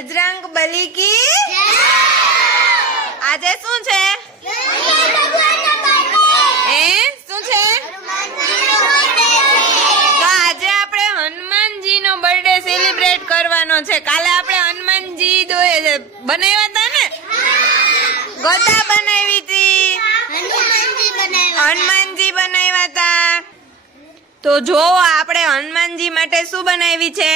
बजरंग बली की આજે શું છે શું છે તો આજે આપણે હનુમાનજીનો બર્થડે સેલિબ્રેટ કરવાનો છે કાલે આપણે હનુમાનજી બનાવ્યા હતા ને ગદા બનાવી હતી હનુમાનજી બનાવ્યા હતા તો જો આપણે હનુમાનજી માટે શું બનાવી છે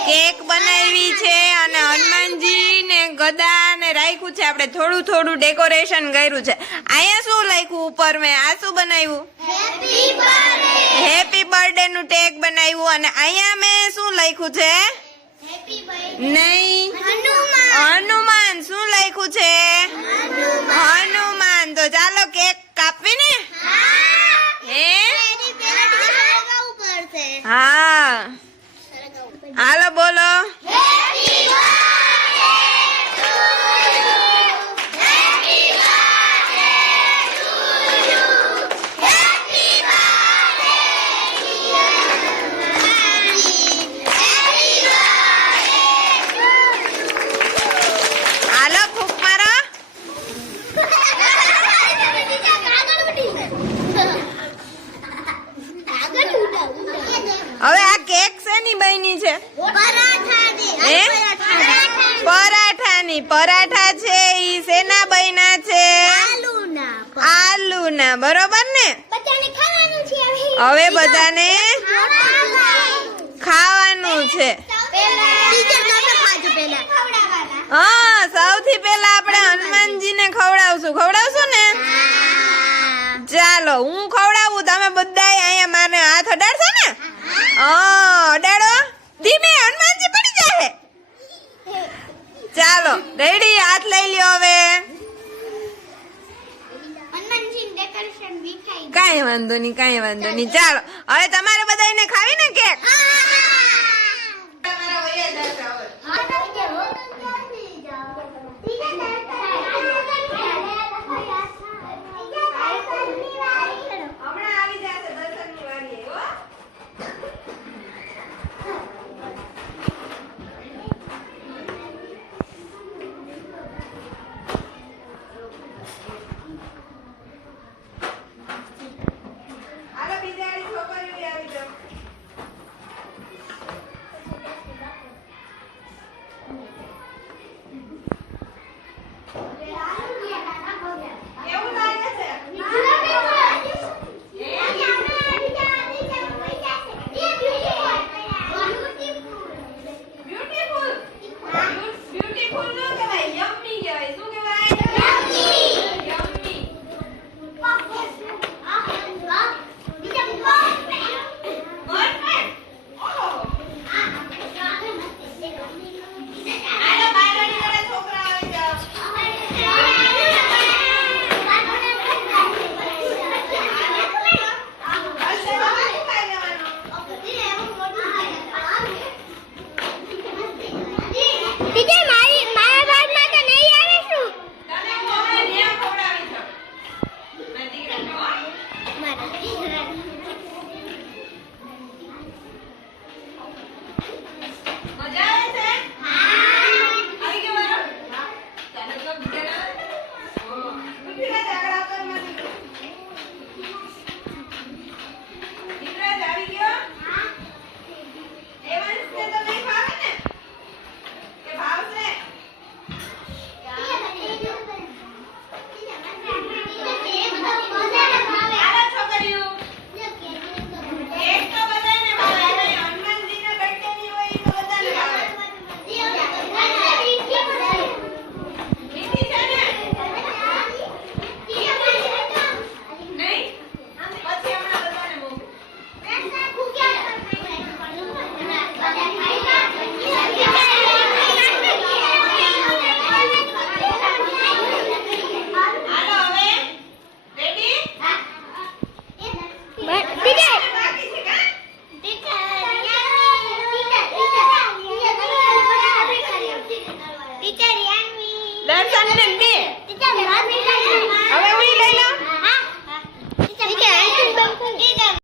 કેક બનાવી છે અને હનુમાનજી ને ગદા ને રાખ્યું છે આપણે થોડું થોડું ડેકોરેશન કર્યું છે અહીંયા શું લખ્યું ઉપર મેં આ શું બનાવ્યું હેપી બર્થડે નું ટેગ બનાવ્યું અને અહીંયા મેં શું લખ્યું છે નહીં હનુમાન શું લખ્યું છે હનુમાન તો ચાલો કેક કાપવી ને હે હા હાલો બોલો હાલો ફૂંક મારો હવે આ કેક શેની બની છે પરાઠાની પરાઠા છે ઈ શેના બન્યા છે આલુના બરોબર ને હવે બધાને ખાવાનું છે હા સૌથી પહેલા આપણે હનુમાનજીને ખવડાવશું ને ચાલો હું ખવડાવું તમે બધા અહીંયા મારે હાથ અડાડશો ને અડાડો ધીમે હનુમાનજી પડી જાય ચાલો રેડી હાથ લઈ લ્યો હવે કાંઈ વાંધો નહીં ચાલો હવે તમારે બધાને ખાવી ને કેક